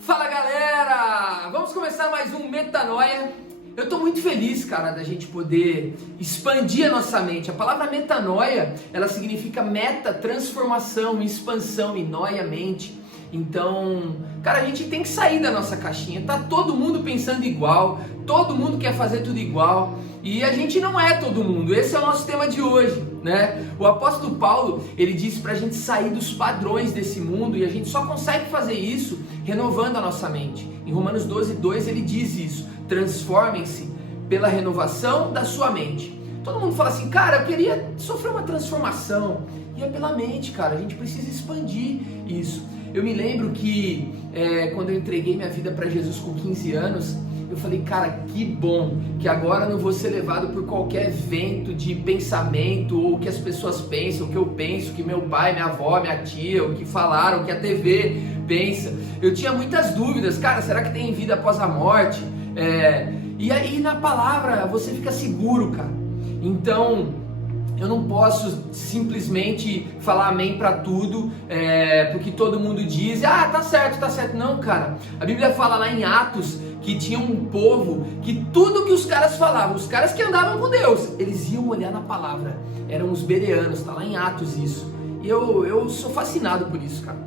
Fala galera, vamos começar mais um Metanoia. Eu tô muito feliz, cara, da gente poder expandir a nossa mente. A palavra metanoia, ela significa meta, transformação, expansão e noia, mente. Então, cara, a gente tem que sair da nossa caixinha. Tá todo mundo pensando igual, todo mundo quer fazer tudo igual. E a gente não é todo mundo, esse é o nosso tema de hoje, né? O apóstolo Paulo, ele disse pra gente sair dos padrões desse mundo e a gente só consegue fazer isso renovando a nossa mente. Em Romanos 12:2 ele diz isso: transformem-se pela renovação da sua mente. Todo mundo fala assim, cara, eu queria sofrer uma transformação. E é pela mente, cara, a gente precisa expandir isso. Eu me lembro que quando eu entreguei minha vida para Jesus com 15 anos, eu falei, cara, que bom que agora eu não vou ser levado por qualquer vento de pensamento, ou o que as pessoas pensam, o que eu penso, o que meu pai, minha avó, minha tia, o que falaram, o que a TV pensa. Eu tinha muitas dúvidas, cara, será que tem vida após a morte? E aí na palavra você fica seguro, cara. Então eu não posso simplesmente falar amém para tudo, porque todo mundo diz, tá certo. Não, cara, a Bíblia fala lá em Atos que tinha um povo que tudo que os caras falavam, os caras que andavam com Deus, eles iam olhar na palavra, eram os bereanos, tá lá em Atos isso. E eu sou fascinado por isso, cara,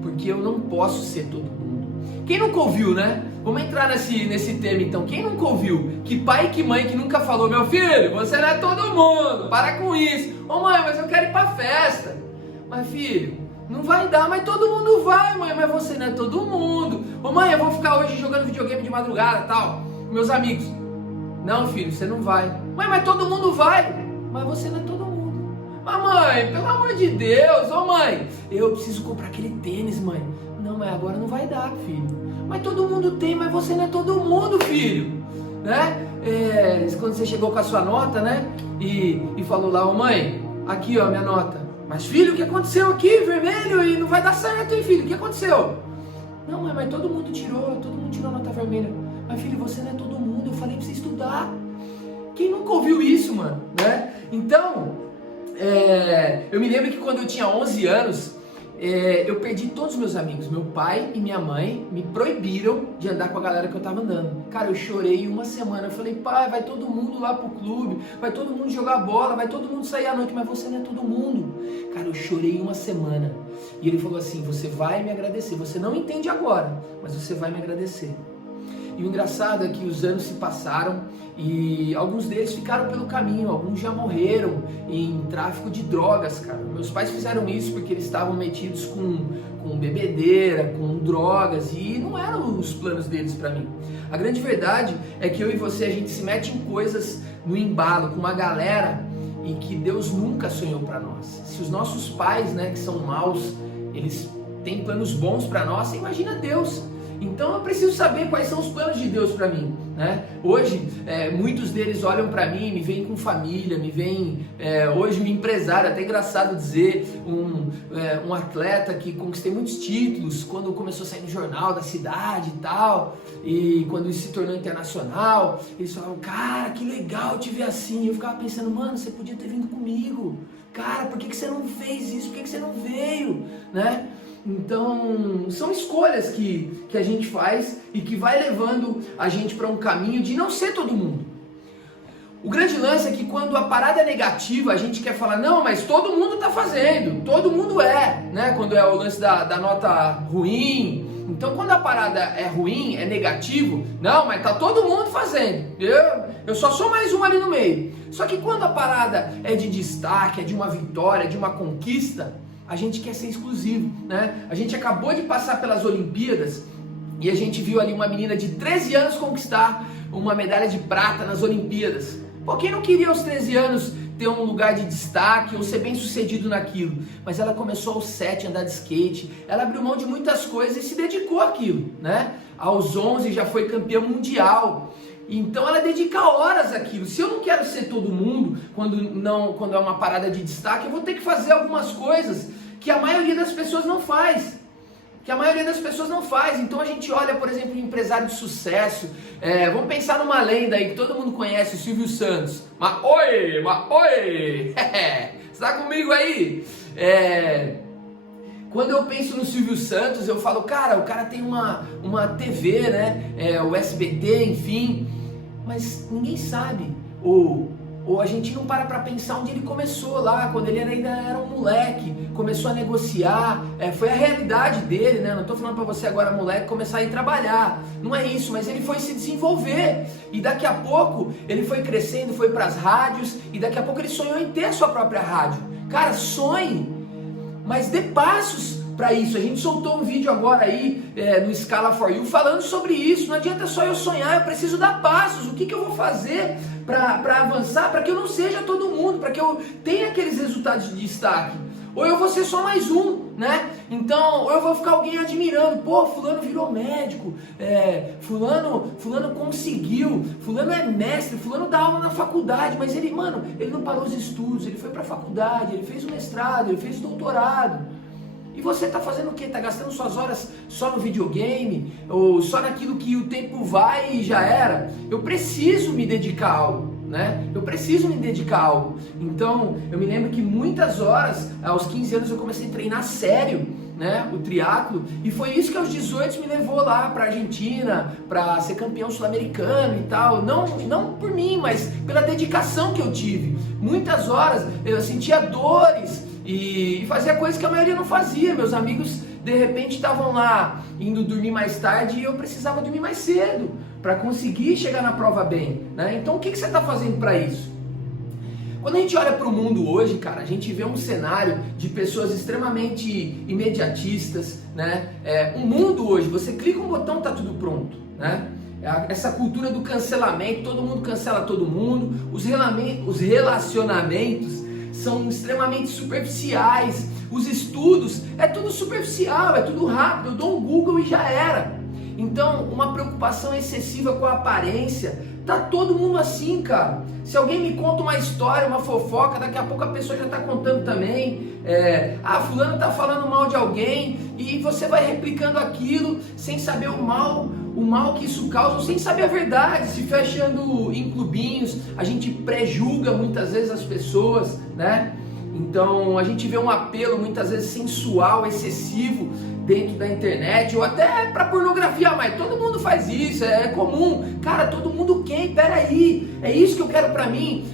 porque eu não posso ser todo mundo. Quem nunca ouviu, né? Vamos entrar nesse tema então. Quem nunca ouviu que pai e que mãe que nunca falou, meu filho, você não é todo mundo, para com isso. Ô mãe, mas eu quero ir pra festa. Mas filho, não vai dar, mas todo mundo vai, mãe, mas você não é todo mundo. Ô mãe, eu vou ficar hoje jogando videogame de madrugada, tal, com meus amigos. Não, filho, você não vai. Mãe, mas todo mundo vai. Mas você não é todo mundo. Mas mãe, pelo amor de Deus, ô mãe, eu preciso comprar aquele tênis, mãe. Não, mas agora não vai dar, filho. Mas todo mundo tem, mas você não é todo mundo, filho, né? Quando você chegou com a sua nota, né? E falou lá, ô mãe, aqui ó, minha nota. Mas filho, o que aconteceu aqui, vermelho? E não vai dar certo, hein, filho? O que aconteceu? Não, mas todo mundo tirou a nota vermelha. Mas filho, você não é todo mundo, eu falei pra você estudar. Quem nunca ouviu isso, mano, né? Então, eu me lembro que quando eu tinha 11 anos, eu perdi todos os meus amigos. Meu pai e minha mãe me proibiram de andar com a galera que eu tava andando. Cara, eu chorei uma semana. Eu falei, pai, vai todo mundo lá pro clube, vai todo mundo jogar bola, vai todo mundo sair à noite, mas você não é todo mundo. Cara, eu chorei uma semana. E ele falou assim, você vai me agradecer. Você não entende agora, mas você vai me agradecer. E o engraçado é que os anos se passaram e alguns deles ficaram pelo caminho, alguns já morreram em tráfico de drogas, cara. Meus pais fizeram isso porque eles estavam metidos com bebedeira, com drogas, e não eram os planos deles para mim. A grande verdade é que eu e você, a gente se mete em coisas no embalo, com uma galera e que Deus nunca sonhou para nós. Se os nossos pais, né, que são maus, eles têm planos bons para nós, imagina Deus. Então eu preciso saber quais são os planos de Deus para mim, né? Hoje, muitos deles olham para mim, me veem com família, me veem, hoje um empresário, até engraçado dizer, um atleta que conquistei muitos títulos, quando começou a sair no jornal da cidade e tal, e quando isso se tornou internacional, eles falavam, cara, que legal te ver assim. Eu ficava pensando, mano, você podia ter vindo comigo, cara, por que você não fez isso, por que você não veio, né? Então, são escolhas que a gente faz e que vai levando a gente para um caminho de não ser todo mundo. O grande lance é que quando a parada é negativa, a gente quer falar, não, mas todo mundo está fazendo, todo mundo né? Quando é o lance da nota ruim. Então, quando a parada é ruim, é negativo, não, mas tá todo mundo fazendo, eu só sou mais um ali no meio. Só que quando a parada é de destaque, é de uma vitória, é de uma conquista, a gente quer ser exclusivo, né? A gente acabou de passar pelas Olimpíadas e a gente viu ali uma menina de 13 anos conquistar uma medalha de prata nas Olimpíadas. Pô, quem não queria aos 13 anos ter um lugar de destaque ou ser bem sucedido naquilo? Mas ela começou aos 7 a andar de skate, ela abriu mão de muitas coisas e se dedicou àquilo, né? Aos 11 já foi campeã mundial. Então ela dedica horas àquilo. Se eu não quero ser todo mundo, quando é uma parada de destaque, eu vou ter que fazer algumas coisas que a maioria das pessoas não faz. Então a gente olha, por exemplo, um empresário de sucesso. Vamos pensar numa lenda aí que todo mundo conhece, o Silvio Santos. Mas oi! Você tá comigo aí? Quando eu penso no Silvio Santos, eu falo, cara, o cara tem uma TV, né? O SBT, enfim. Mas ninguém sabe. Ou a gente não para pensar onde ele começou lá, quando ele ainda era um moleque, começou a negociar, foi a realidade dele, né? Não estou falando para você agora, moleque, começar a ir trabalhar, não é isso, mas ele foi se desenvolver, e daqui a pouco ele foi crescendo, foi para as rádios, e daqui a pouco ele sonhou em ter a sua própria rádio. Cara, sonhe, mas dê passos para isso. A gente soltou um vídeo agora aí no Scala for You falando sobre isso. Não adianta só eu sonhar, eu preciso dar passos. O que eu vou fazer para avançar, para que eu não seja todo mundo, para que eu tenha aqueles resultados de destaque? Ou eu vou ser só mais um, né? Então, ou eu vou ficar alguém admirando, pô, fulano virou médico, fulano conseguiu, fulano é mestre, fulano dá aula na faculdade, mas ele, mano, ele não parou os estudos, ele foi pra faculdade, ele fez o mestrado, ele fez o doutorado. E você está fazendo o quê? Está gastando suas horas só no videogame? Ou só naquilo que o tempo vai e já era? Eu preciso me dedicar a algo, né? Eu preciso me dedicar a algo. Então, eu me lembro que muitas horas, aos 15 anos, eu comecei a treinar sério, né? O triatlo. E foi isso que aos 18 me levou lá para a Argentina, para ser campeão sul-americano e tal. Não por mim, mas pela dedicação que eu tive. Muitas horas eu sentia dores, e fazia coisas que a maioria não fazia. Meus amigos de repente estavam lá indo dormir mais tarde e eu precisava dormir mais cedo para conseguir chegar na prova bem, né? Então o que você está fazendo para isso? Quando a gente olha para o mundo hoje, cara, a gente vê um cenário de pessoas extremamente imediatistas, né? O mundo hoje, você clica um botão, tá tudo pronto, né? Essa cultura do cancelamento, todo mundo cancela todo mundo, os relacionamentos são extremamente superficiais, os estudos, é tudo superficial, é tudo rápido, eu dou um Google e já era. Então, uma preocupação excessiva com a aparência, tá todo mundo assim, cara. Se alguém me conta uma história, uma fofoca, daqui a pouco a pessoa já tá contando também, fulano tá falando mal de alguém, e você vai replicando aquilo, sem saber o mal que isso causa, ou sem saber a verdade, se fechando em clubinhos. A gente pré-julga muitas vezes as pessoas, né? Então a gente vê um apelo muitas vezes sensual, excessivo dentro da internet, ou até para pornografia, mas todo mundo faz isso, é comum. Cara, todo mundo quer, peraí, é isso que eu quero para mim.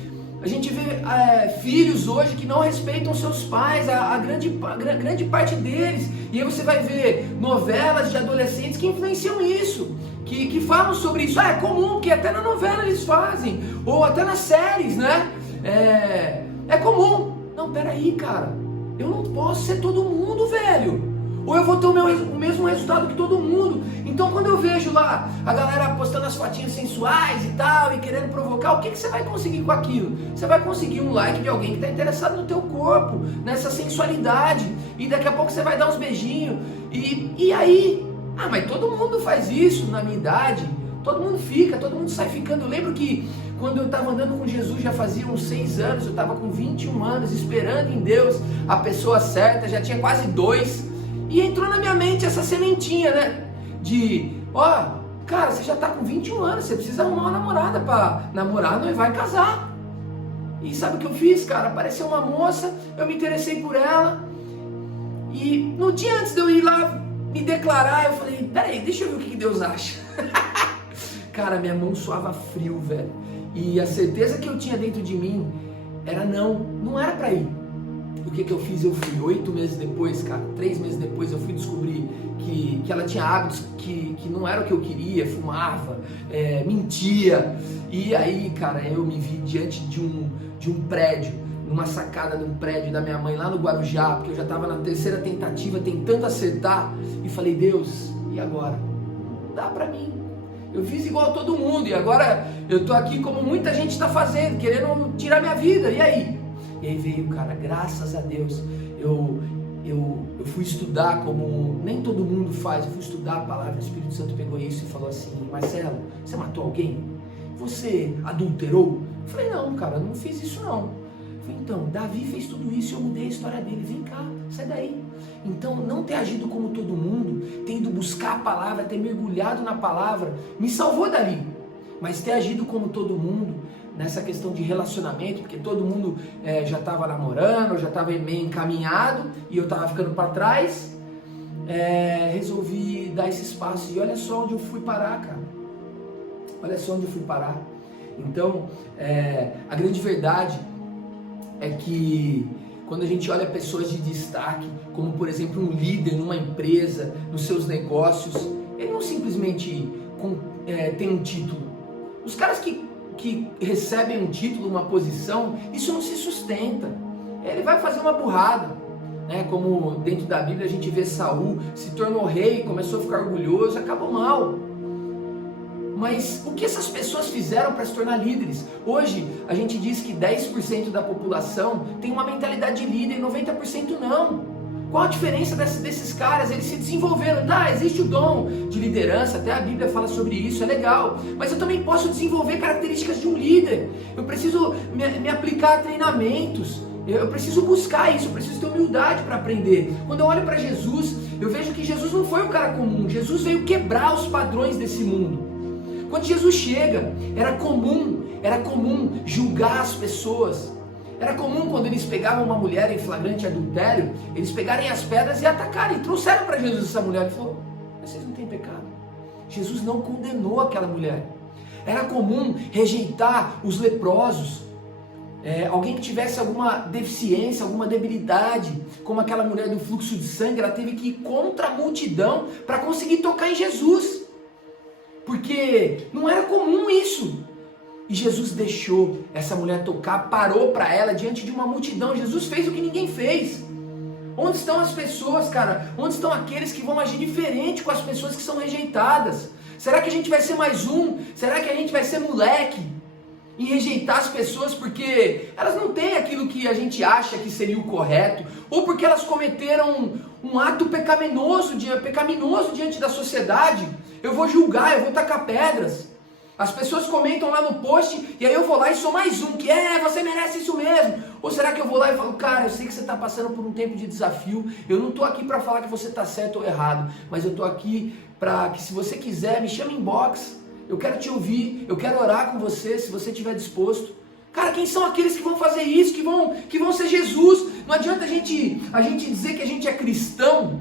A gente vê filhos hoje que não respeitam seus pais, a grande parte deles. E aí você vai ver novelas de adolescentes que influenciam isso, que falam sobre isso. É comum, que até na novela eles fazem, ou até nas séries, né? É comum. Não, peraí, cara, eu não posso ser todo mundo, velho. Ou eu vou ter o mesmo resultado que todo mundo. Então quando eu vejo lá a galera postando as fotinhas sensuais e tal, e querendo provocar, o que você vai conseguir com aquilo? Você vai conseguir um like de alguém que está interessado no teu corpo, nessa sensualidade, e daqui a pouco você vai dar uns beijinhos, e aí? Ah, mas todo mundo faz isso na minha idade, todo mundo sai ficando. Eu lembro que quando eu estava andando com Jesus, já fazia uns 6 anos, eu estava com 21 anos, esperando em Deus a pessoa certa, já tinha quase 2, e entrou na minha mente essa sementinha, né? Cara, você já tá com 21 anos, você precisa arrumar uma namorada pra namorar, noivar e casar. E sabe o que eu fiz, cara? Apareceu uma moça, eu me interessei por ela, e no dia antes de eu ir lá me declarar, eu falei, peraí, deixa eu ver o que Deus acha. Cara, minha mão suava frio, velho. E a certeza que eu tinha dentro de mim era não era pra ir. O que eu fiz? Eu fui 8 meses depois, cara, 3 meses depois, eu fui descobrir que ela tinha hábitos que não era o que eu queria, fumava, mentia. E aí, cara, eu me vi diante de um prédio, numa sacada de um prédio da minha mãe lá no Guarujá, porque eu já estava na 3ª tentativa tentando acertar, e falei, Deus, e agora? Não dá pra mim. Eu fiz igual todo mundo, e agora eu tô aqui como muita gente está fazendo, querendo tirar minha vida, e aí? E aí veio, cara, graças a Deus, eu fui estudar como nem todo mundo faz, eu fui estudar a palavra, o Espírito Santo pegou isso e falou assim, Marcelo, você matou alguém? Você adulterou? Eu falei, não, cara, eu não fiz isso não. Eu falei, então, Davi fez tudo isso e eu mudei a história dele, vem cá, sai daí. Então, não ter agido como todo mundo, ter ido buscar a palavra, ter mergulhado na palavra, me salvou dali. Mas ter agido como todo mundo, nessa questão de relacionamento, porque todo mundo já estava namorando, já estava meio encaminhado, e eu estava ficando para trás, resolvi dar esse espaço. E olha só onde eu fui parar, cara. Olha só onde eu fui parar. Então, a grande verdade é que quando a gente olha pessoas de destaque, como por exemplo um líder numa empresa, nos seus negócios, ele não simplesmente tem um título. Os caras que recebem um título, uma posição, isso não se sustenta. Ele vai fazer uma burrada, né? Como dentro da Bíblia a gente vê Saul, se tornou rei, começou a ficar orgulhoso, acabou mal. Mas o que essas pessoas fizeram para se tornar líderes? Hoje a gente diz que 10% da população tem uma mentalidade de líder e 90% não. Qual a diferença desses caras? Eles se desenvolveram. Tá, existe o dom de liderança, até a Bíblia fala sobre isso, é legal. Mas eu também posso desenvolver características de um líder. Eu preciso me aplicar a treinamentos. Eu preciso buscar isso, eu preciso ter humildade para aprender. Quando eu olho para Jesus, eu vejo que Jesus não foi um cara comum. Jesus veio quebrar os padrões desse mundo. Quando Jesus chega, era comum julgar as pessoas. Era comum quando eles pegavam uma mulher em flagrante adultério, eles pegarem as pedras e atacarem. Trouxeram para Jesus essa mulher e falou: mas vocês não têm pecado. Jesus não condenou aquela mulher. Era comum rejeitar os leprosos. Alguém que tivesse alguma deficiência, alguma debilidade, como aquela mulher do fluxo de sangue, ela teve que ir contra a multidão para conseguir tocar em Jesus. Porque não era comum isso. E Jesus deixou essa mulher tocar, parou para ela diante de uma multidão. Jesus fez o que ninguém fez. Onde estão as pessoas, cara? Onde estão aqueles que vão agir diferente com as pessoas que são rejeitadas? Será que a gente vai ser mais um? Será que a gente vai ser moleque em rejeitar as pessoas porque elas não têm aquilo que a gente acha que seria o correto? Ou porque elas cometeram um ato pecaminoso diante da sociedade? Eu vou julgar, eu vou tacar pedras. As pessoas comentam lá no post e aí eu vou lá e sou mais um, que você merece isso mesmo. Ou será que eu vou lá e falo: cara, eu sei que você está passando por um tempo de desafio, eu não estou aqui para falar que você está certo ou errado, mas eu estou aqui para que, se você quiser, me chame em box, eu quero te ouvir, eu quero orar com você, se você estiver disposto. Cara, quem são aqueles que vão fazer isso, que vão ser Jesus? Não adianta a gente dizer que a gente é cristão,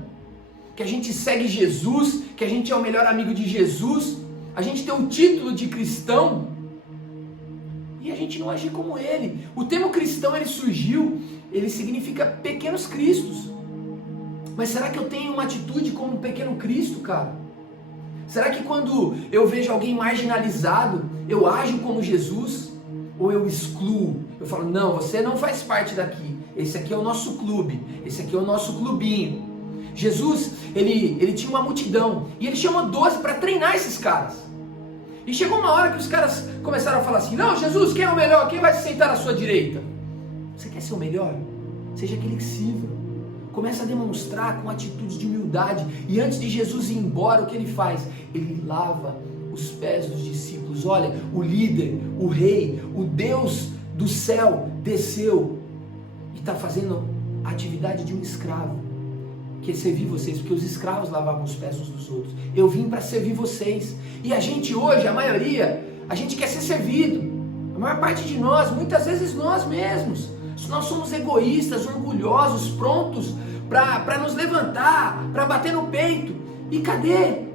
que a gente segue Jesus, que a gente é o melhor amigo de Jesus, a gente tem o título de cristão e a gente não agir como ele. O termo cristão, ele surgiu, ele significa pequenos cristos. Mas será que eu tenho uma atitude como um pequeno Cristo, cara? Será que quando eu vejo alguém marginalizado, eu ajo como Jesus? Ou eu excluo? Eu falo: não, você não faz parte daqui, esse aqui é o nosso clube, esse aqui é o nosso clubinho. Jesus, ele tinha uma multidão e ele chamou 12 para treinar esses caras. E chegou uma hora que os caras começaram a falar assim: não, Jesus, quem é o melhor? Quem vai se sentar à sua direita? Você quer ser o melhor? Seja aquele que sirva. Começa a demonstrar com atitudes de humildade. E antes de Jesus ir embora, o que ele faz? Ele lava os pés dos discípulos. Olha, o líder, o rei, o Deus do céu desceu e está fazendo a atividade de um escravo, que é servir vocês, porque os escravos lavavam os pés uns dos outros. Eu vim para servir vocês. E a gente hoje, a maioria, a gente quer ser servido. A maior parte de nós, muitas vezes nós mesmos, nós somos egoístas, orgulhosos, prontos para nos levantar, para bater no peito. E cadê?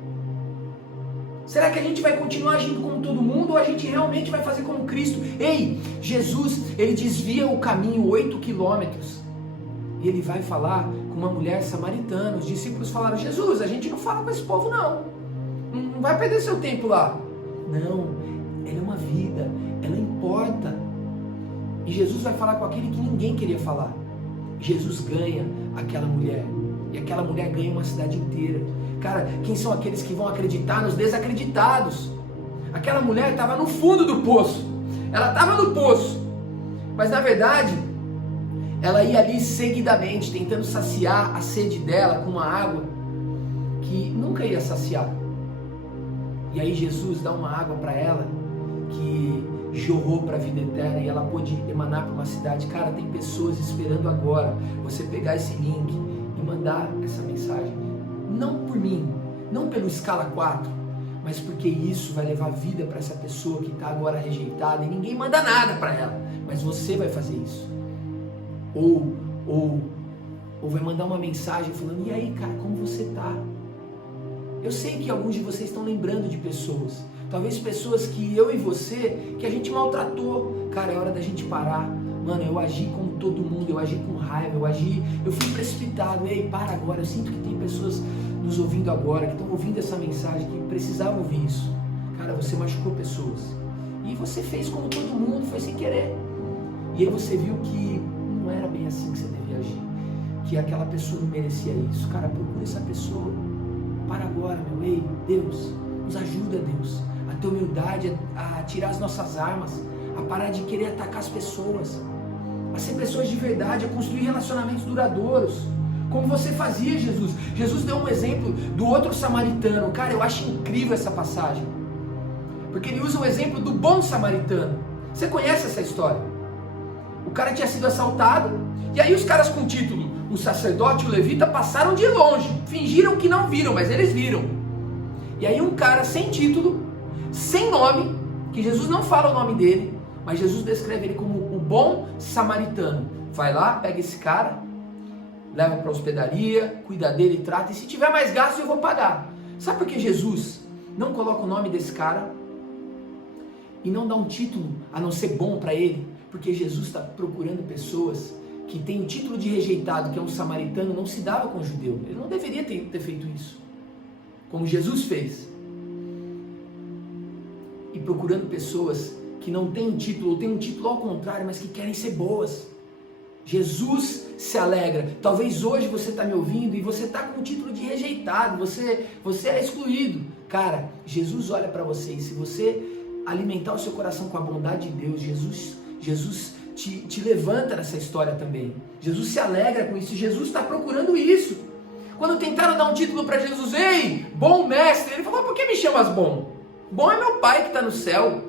Será que a gente vai continuar agindo como todo mundo ou a gente realmente vai fazer como Cristo? Ei, Jesus, ele desvia o caminho 8 quilômetros. E ele vai falar com uma mulher samaritana. Os discípulos falaram: Jesus, a gente não fala com esse povo não. Não vai perder seu tempo lá. Não, ela é uma vida, ela importa. E Jesus vai falar com aquele que ninguém queria falar. Jesus ganha aquela mulher. E aquela mulher ganha uma cidade inteira. Cara, quem são aqueles que vão acreditar nos desacreditados? Aquela mulher estava no fundo do poço. Ela estava no poço. Mas na verdade, ela ia ali seguidamente, tentando saciar a sede dela com uma água que nunca ia saciar. E aí Jesus dá uma água para ela que jorrou para a vida eterna e ela pôde emanar para uma cidade. Cara, tem pessoas esperando agora você pegar esse link e mandar essa mensagem. Não por mim, não pelo escala 4, mas porque isso vai levar vida para essa pessoa que está agora rejeitada e ninguém manda nada para ela. Mas você vai fazer isso. Ou ou vai mandar uma mensagem falando: e aí, cara, como você tá? Eu sei que alguns de vocês estão lembrando de pessoas, talvez pessoas que eu e você, que a gente maltratou. Cara, é hora da gente parar. Mano, eu agi como todo mundo, eu agi com raiva, eu fui precipitado. Ei, para agora. Eu sinto que tem pessoas nos ouvindo agora, que estão ouvindo essa mensagem, que precisavam ouvir isso. Cara, você machucou pessoas, e você fez como todo mundo, foi sem querer. E aí você viu que não era bem assim que você devia agir, que aquela pessoa não merecia isso. Cara, procura essa pessoa. Para agora, meu. Ei, Deus, nos ajuda, Deus, a ter humildade, a tirar as nossas armas, a parar de querer atacar as pessoas, a ser pessoas de verdade, a construir relacionamentos duradouros, como você fazia, Jesus. Jesus deu um exemplo do outro samaritano. Cara, eu acho incrível essa passagem, porque ele usa o exemplo do bom samaritano. Você conhece essa história? O cara tinha sido assaltado, e aí os caras com título, o sacerdote e o levita, passaram de longe, fingiram que não viram, mas eles viram. E aí um cara sem título, sem nome, que Jesus não fala o nome dele, mas Jesus descreve ele como o bom samaritano. Vai lá, pega esse cara, leva para a hospedaria, cuida dele, trata, e se tiver mais gasto eu vou pagar. Sabe por que Jesus não coloca o nome desse cara e não dá um título a não ser bom para ele? Porque Jesus está procurando pessoas que têm o título de rejeitado, que é um samaritano, não se dava com o judeu. Ele não deveria ter feito isso, como Jesus fez. E procurando pessoas que não têm um título, ou têm um título ao contrário, mas que querem ser boas. Jesus se alegra. Talvez hoje você está me ouvindo e você está com o título de rejeitado, você é excluído. Cara, Jesus olha para você, e se você alimentar o seu coração com a bondade de Deus, Jesus te levanta nessa história também. Jesus se alegra com isso, Jesus está procurando isso. Quando tentaram dar um título para Jesus: ei, bom mestre, ele falou: por que me chamas bom? Bom é meu Pai que está no céu.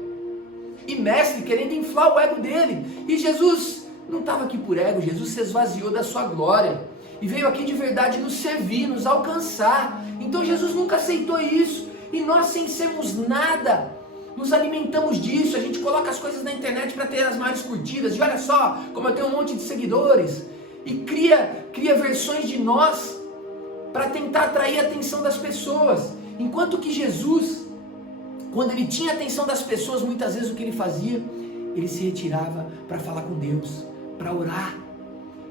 E mestre, querendo inflar o ego dele. E Jesus não estava aqui por ego, Jesus se esvaziou da sua glória e veio aqui de verdade nos servir, nos alcançar. Então Jesus nunca aceitou isso, e nós, sem sermos nada, nos alimentamos disso. A gente coloca as coisas na internet para ter as maiores curtidas, e olha só como eu tenho um monte de seguidores, e cria versões de nós para tentar atrair a atenção das pessoas. Enquanto que Jesus, quando ele tinha a atenção das pessoas, muitas vezes o que ele fazia? Ele se retirava para falar com Deus, para orar.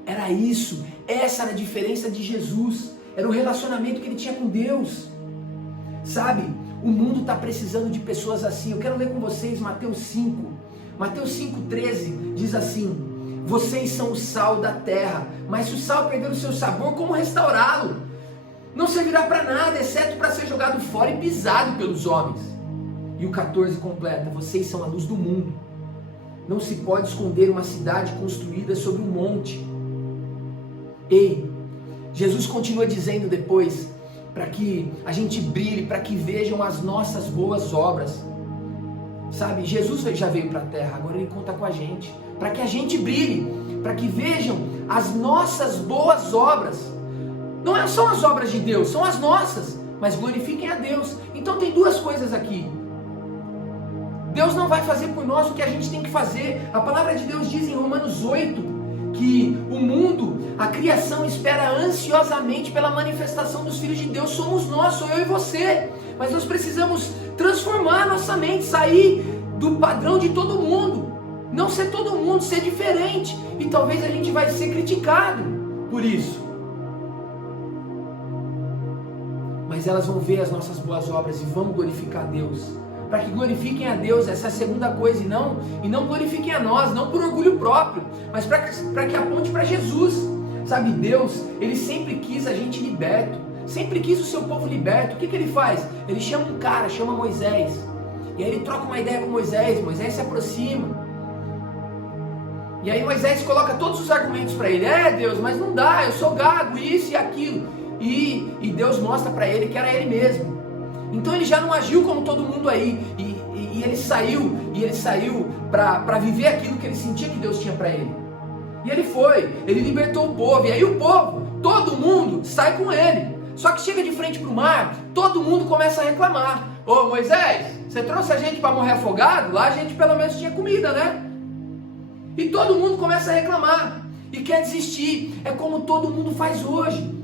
Era isso, essa era a diferença de Jesus, era o relacionamento que ele tinha com Deus. Sabe, o mundo está precisando de pessoas assim. Eu quero ler com vocês Mateus 5, Mateus 5,13 diz assim: vocês são o sal da terra, mas se o sal perder o seu sabor, como restaurá-lo? Não servirá para nada, exceto para ser jogado fora e pisado pelos homens. E o 14 completa: vocês são a luz do mundo. Não se pode esconder uma cidade construída sobre um monte. Ei, Jesus continua dizendo depois, para que a gente brilhe, para que vejam as nossas boas obras. Sabe, Jesus já veio para a terra, agora ele conta com a gente, para que a gente brilhe, para que vejam as nossas boas obras. Não são as obras de Deus, são as nossas, mas glorifiquem a Deus. Então tem duas coisas aqui. Deus não vai fazer por nós o que a gente tem que fazer. A palavra de Deus diz em Romanos 8 que o mundo, a criação, espera ansiosamente pela manifestação dos filhos de Deus. Somos nós, sou eu e você. Mas nós precisamos transformar a nossa mente, sair do padrão de todo mundo, não ser todo mundo, ser diferente. E talvez a gente vai ser criticado por isso, mas elas vão ver as nossas boas obras e vão glorificar a Deus. Para que glorifiquem a Deus, essa é a segunda coisa, e não glorifiquem a nós, não por orgulho próprio, mas para que aponte para Jesus. Sabe, Deus, ele sempre quis a gente liberto, sempre quis o seu povo liberto. O que ele faz? Ele chama um cara, chama Moisés, e aí ele troca uma ideia com Moisés se aproxima, e aí Moisés coloca todos os argumentos para ele: Deus, mas não dá, eu sou gago, isso e aquilo, e Deus mostra para ele que era ele mesmo. Então ele já não agiu como todo mundo aí, e ele saiu para viver aquilo que ele sentia que Deus tinha para ele. E ele libertou o povo, e aí o povo, todo mundo sai com ele. Só que chega de frente para o mar, todo mundo começa a reclamar: ô Moisés, você trouxe a gente para morrer afogado? Lá a gente pelo menos tinha comida, né? E todo mundo começa a reclamar. e quer desistir. É como todo mundo faz hoje.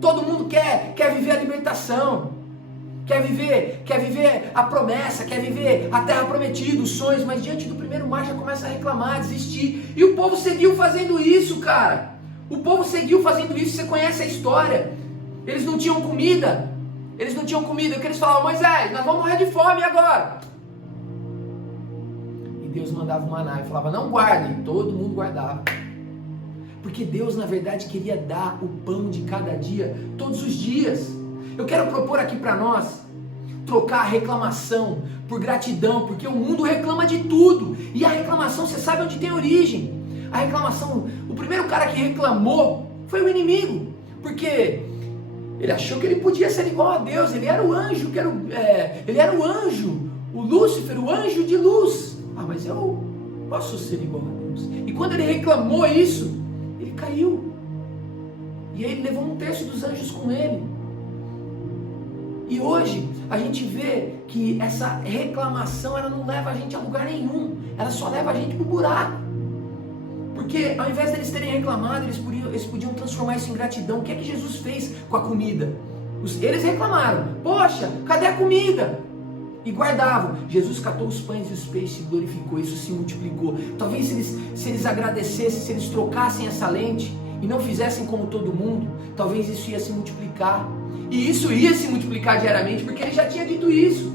Todo mundo quer viver a libertação, quer viver a promessa, quer viver a terra prometida, os sonhos, mas diante do primeiro mar já começa a reclamar, a desistir. E o povo seguiu fazendo isso, cara. O povo seguiu fazendo isso, você conhece a história. Eles não tinham comida. O que eles falavam? Moisés, nós vamos morrer de fome agora. E Deus mandava o maná e falava, não guardem. Todo mundo guardava. Porque Deus, na verdade, queria dar o pão de cada dia, todos os dias. Eu quero propor aqui para nós, trocar a reclamação por gratidão, porque o mundo reclama de tudo. E a reclamação, você sabe onde tem origem. A reclamação, o primeiro cara que reclamou foi o inimigo. Porque ele achou que ele podia ser igual a Deus. Ele era o anjo, ele era o anjo, o Lúcifer, o anjo de luz. Ah, mas eu posso ser igual a Deus. E quando ele reclamou isso, ele caiu. E aí ele levou um terço dos anjos com ele. E hoje a gente vê que essa reclamação, ela não leva a gente a lugar nenhum. Ela só leva a gente para o buraco. Porque ao invés deles terem reclamado, eles podiam transformar isso em gratidão. O que é que Jesus fez com a comida? Eles reclamaram, poxa, cadê a comida? E guardavam. Jesus catou os pães e os peixes e glorificou, isso se multiplicou. Talvez se eles agradecessem, se eles trocassem essa lente e não fizessem como todo mundo, talvez isso ia se multiplicar. E isso ia se multiplicar diariamente, porque ele já tinha dito isso.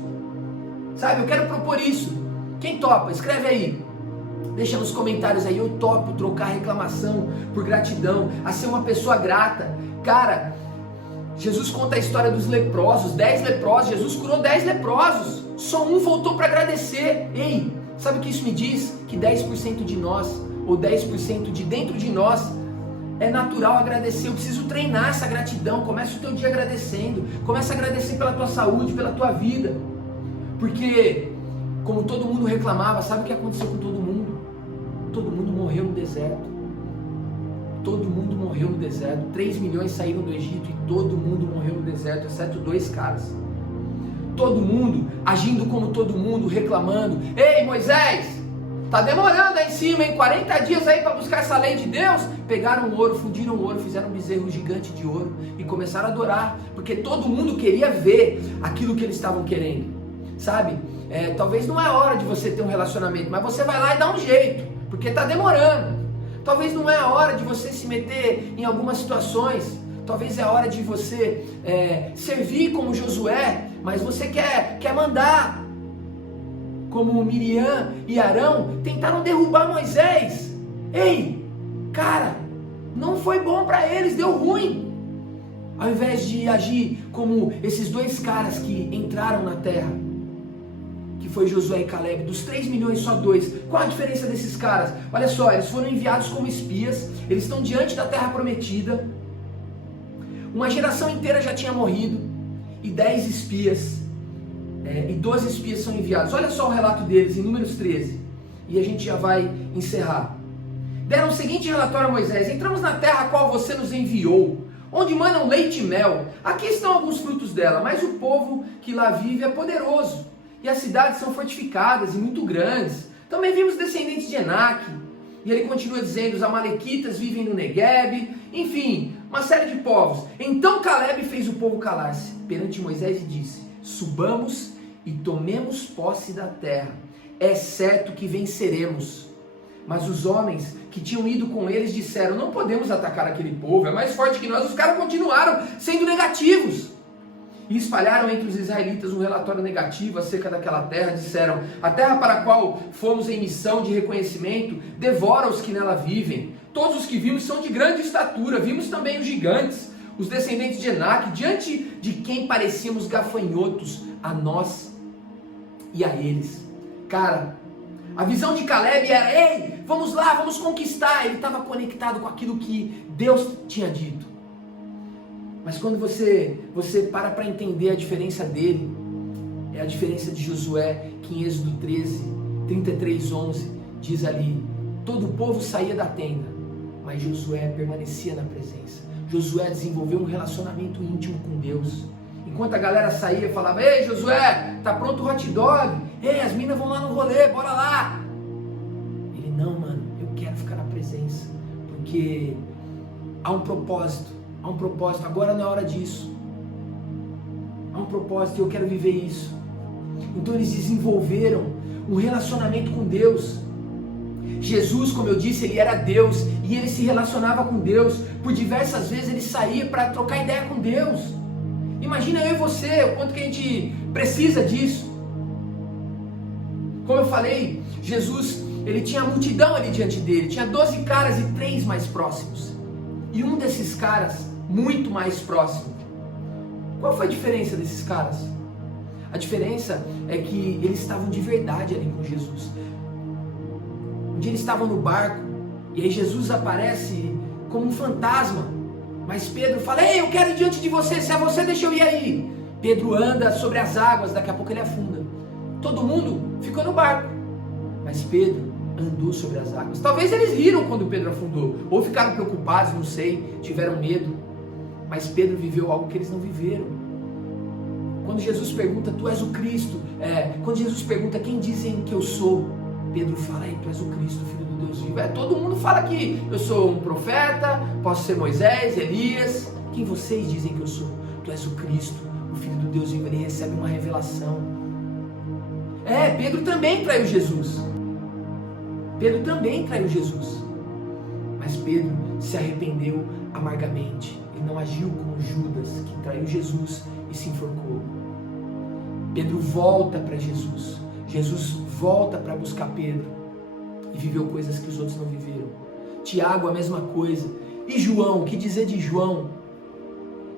Sabe, eu quero propor isso. Quem topa? Escreve aí. Deixa nos comentários aí, eu topo trocar reclamação por gratidão, a ser uma pessoa grata. Cara, Jesus conta a história dos leprosos, 10 leprosos, Jesus curou 10 leprosos, só um voltou para agradecer. Ei, sabe o que isso me diz? Que 10% de nós, ou 10% de dentro de nós, é natural agradecer. Eu preciso treinar essa gratidão. Começa o teu dia agradecendo, começa a agradecer pela tua saúde, pela tua vida. Porque, como todo mundo reclamava, sabe o que aconteceu com todo mundo? Todo mundo morreu no deserto. Todo mundo morreu no deserto. 3 milhões saíram do Egito e todo mundo morreu no deserto, exceto 2 caras. Todo mundo agindo como todo mundo, reclamando. Ei, Moisés, tá demorando aí em cima, hein? 40 dias aí para buscar essa lei de Deus. Pegaram o ouro, fundiram o ouro, fizeram um bezerro gigante de ouro e começaram a adorar, porque todo mundo queria ver aquilo que eles estavam querendo. Sabe? Talvez não é hora de você ter um relacionamento, mas você vai lá e dá um jeito, porque está demorando. Talvez não é a hora de você se meter em algumas situações. Talvez é a hora de você servir como Josué, mas você quer mandar. Como Miriam e Arão tentaram derrubar Moisés. Ei, cara, não foi bom para eles, deu ruim. Ao invés de agir como esses 2 caras que entraram na terra, que foi Josué e Caleb, dos 3 milhões só 2, qual a diferença desses caras? Olha só, eles foram enviados como espias, eles estão diante da terra prometida, uma geração inteira já tinha morrido, e 10 espias, e 12 espias são enviados. Olha só o relato deles em Números 13, e a gente já vai encerrar. Deram o seguinte relatório a Moisés: entramos na terra a qual você nos enviou, onde manam leite e mel. Aqui estão alguns frutos dela, mas o povo que lá vive é poderoso, e as cidades são fortificadas e muito grandes. Também vimos descendentes de Enaque. E ele continua dizendo, os amalequitas vivem no Negueb, enfim, uma série de povos. Então Caleb fez o povo calar-se perante Moisés e disse: subamos e tomemos posse da terra, é certo que venceremos. Mas os homens que tinham ido com eles disseram: não podemos atacar aquele povo, é mais forte que nós. Os caras continuaram sendo negativos. E espalharam entre os israelitas um relatório negativo acerca daquela terra. Disseram: a terra para a qual fomos em missão de reconhecimento devora os que nela vivem. Todos os que vimos são de grande estatura. Vimos também os gigantes, os descendentes de Enaque, diante de quem parecíamos gafanhotos, a nós e a eles. Cara, a visão de Caleb era: ei, vamos lá, vamos conquistar. Ele estava conectado com aquilo que Deus tinha dito. Mas quando você para entender a diferença dele, é a diferença de Josué, que em Êxodo 33:11 diz ali: todo o povo saía da tenda, mas Josué permanecia na presença. Josué desenvolveu um relacionamento íntimo com Deus. Enquanto a galera saía e falava: ei, Josué, tá pronto o hot dog? Ei, as minas vão lá no rolê, bora lá. Ele: não, mano, eu quero ficar na presença, porque porque há um propósito, agora não é hora disso. Há um propósito e eu quero viver isso. Então eles desenvolveram um relacionamento com Deus. Jesus, como eu disse, ele era Deus e ele se relacionava com Deus. Por diversas vezes ele saía para trocar ideia com Deus. Imagina eu e você, o quanto que a gente precisa disso. Como eu falei, Jesus, ele tinha a multidão ali diante dele, tinha 12 caras e 3 mais próximos. E um desses caras, muito mais próximo. Qual foi a diferença desses caras? A diferença é que eles estavam de verdade ali com Jesus. Um dia eles estavam no barco, e aí Jesus aparece como um fantasma. Mas Pedro fala: ei, eu quero ir diante de você, se é você, deixa eu ir aí. Pedro anda sobre as águas, daqui a pouco ele afunda. Todo mundo ficou no barco, mas Pedro andou sobre as águas. Talvez eles riram quando Pedro afundou, ou ficaram preocupados, não sei, tiveram medo. Mas Pedro viveu algo que eles não viveram. Quando Jesus pergunta: tu és o Cristo, quando Jesus pergunta: quem dizem que eu sou? Pedro fala: tu és o Cristo, Filho do Deus vivo. Todo mundo fala que eu sou um profeta, posso ser Moisés, Elias. Quem vocês dizem que eu sou? Tu és o Cristo, o Filho do Deus vivo. Ele recebe uma revelação. Pedro também traiu Jesus. Pedro também traiu Jesus. Mas Pedro se arrependeu amargamente. Ele não agiu como Judas, que traiu Jesus e se enforcou. Pedro volta para Jesus. Jesus volta para buscar Pedro e viveu coisas que os outros não viveram. Tiago, a mesma coisa. E João, o que dizer de João?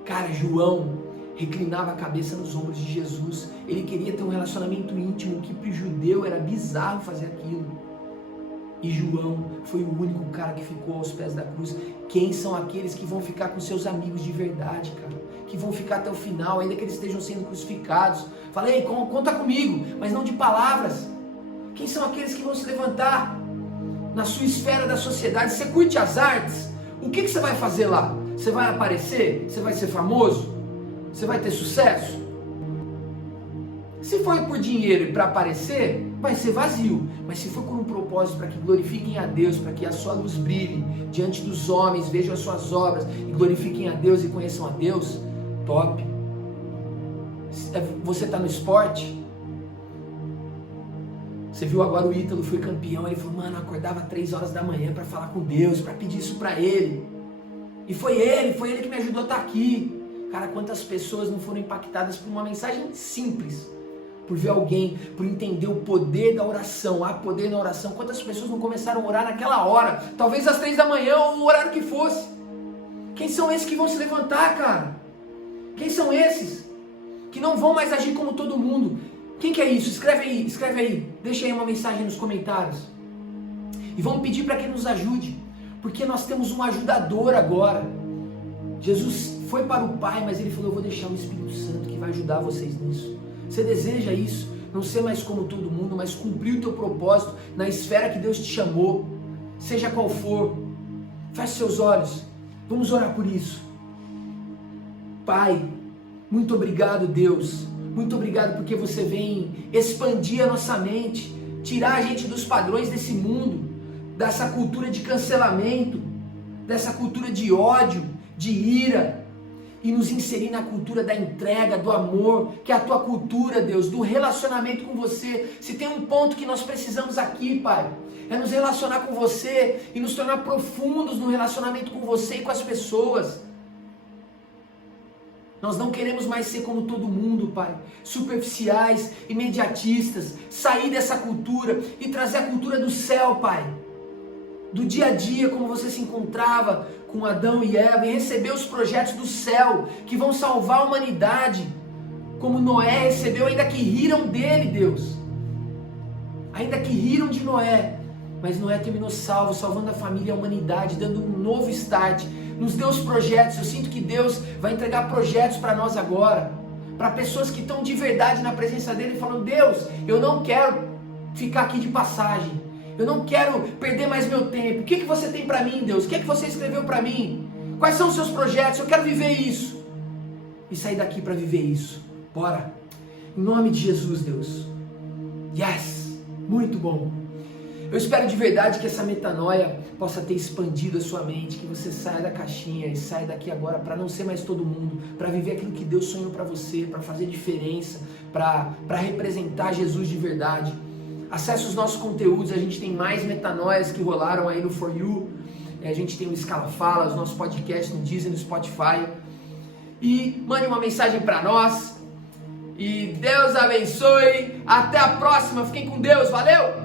Cara, João reclinava a cabeça nos ombros de Jesus. Ele queria ter um relacionamento íntimo, que para o judeu era bizarro fazer aquilo. E João foi o único cara que ficou aos pés da cruz. Quem são aqueles que vão ficar com seus amigos de verdade, cara? Que vão ficar até o final, ainda que eles estejam sendo crucificados. Falei, conta comigo, mas não de palavras. Quem são aqueles que vão se levantar na sua esfera da sociedade? Você curte as artes? O que você vai fazer lá? Você vai aparecer? Você vai ser famoso? Você vai ter sucesso? Se for por dinheiro e para aparecer, vai ser vazio. Mas se for com um propósito para que glorifiquem a Deus, para que a sua luz brilhe diante dos homens, vejam as suas obras e glorifiquem a Deus e conheçam a Deus, top. Você está no esporte? Você viu agora o Ítalo foi campeão, ele falou: mano, eu acordava 3 horas da manhã para falar com Deus, para pedir isso para ele. E foi ele que me ajudou a estar aqui. Cara, quantas pessoas não foram impactadas por uma mensagem simples, por ver alguém, por entender o poder da oração, há poder na oração. Quantas pessoas não começaram a orar naquela hora, talvez às 3 da manhã ou no horário que fosse. Quem são esses que vão se levantar, cara? Quem são esses que não vão mais agir como todo mundo? Quem que é isso? Escreve aí, deixa aí uma mensagem nos comentários. E vamos pedir para que nos ajude, porque nós temos um ajudador agora. Jesus foi para o Pai, mas ele falou: eu vou deixar o Espírito Santo que vai ajudar vocês nisso. Você deseja isso? Não ser mais como todo mundo, mas cumprir o teu propósito na esfera que Deus te chamou, seja qual for. Feche seus olhos, vamos orar por isso. Pai, muito obrigado, Deus. Muito obrigado porque você vem expandir a nossa mente, tirar a gente dos padrões desse mundo, dessa cultura de cancelamento, dessa cultura de ódio, de ira, e nos inserir na cultura da entrega, do amor, que é a tua cultura, Deus, do relacionamento com você. Se tem um ponto que nós precisamos aqui, Pai, é nos relacionar com você e nos tornar profundos no relacionamento com você e com as pessoas. Nós não queremos mais ser como todo mundo, Pai, superficiais, imediatistas, sair dessa cultura e trazer a cultura do céu, Pai, do dia a dia, como você se encontrava com Adão e Eva, e receber os projetos do céu, que vão salvar a humanidade, como Noé recebeu, ainda que riram dele, Deus, ainda que riram de Noé, mas Noé terminou salvo, salvando a família e a humanidade, dando um novo start, nos deu os projetos. Eu sinto que Deus vai entregar projetos para nós agora, para pessoas que estão de verdade na presença dele, falando: Deus, eu não quero ficar aqui de passagem, eu não quero perder mais meu tempo. O que você tem para mim, Deus? O que você escreveu para mim? Quais são os seus projetos? Eu quero viver isso e sair daqui para viver isso. Bora, em nome de Jesus, Deus. Yes, muito bom. Eu espero de verdade que essa metanoia possa ter expandido a sua mente, que você saia da caixinha e saia daqui agora para não ser mais todo mundo, para viver aquilo que Deus sonhou para você, para fazer diferença, para representar Jesus de verdade. Acesse os nossos conteúdos, a gente tem mais metanoias que rolaram aí no For You, a gente tem o Escala Fala, os nossos podcasts no Deezer, no Spotify. E mande uma mensagem para nós. E Deus abençoe. Até a próxima. Fiquem com Deus. Valeu!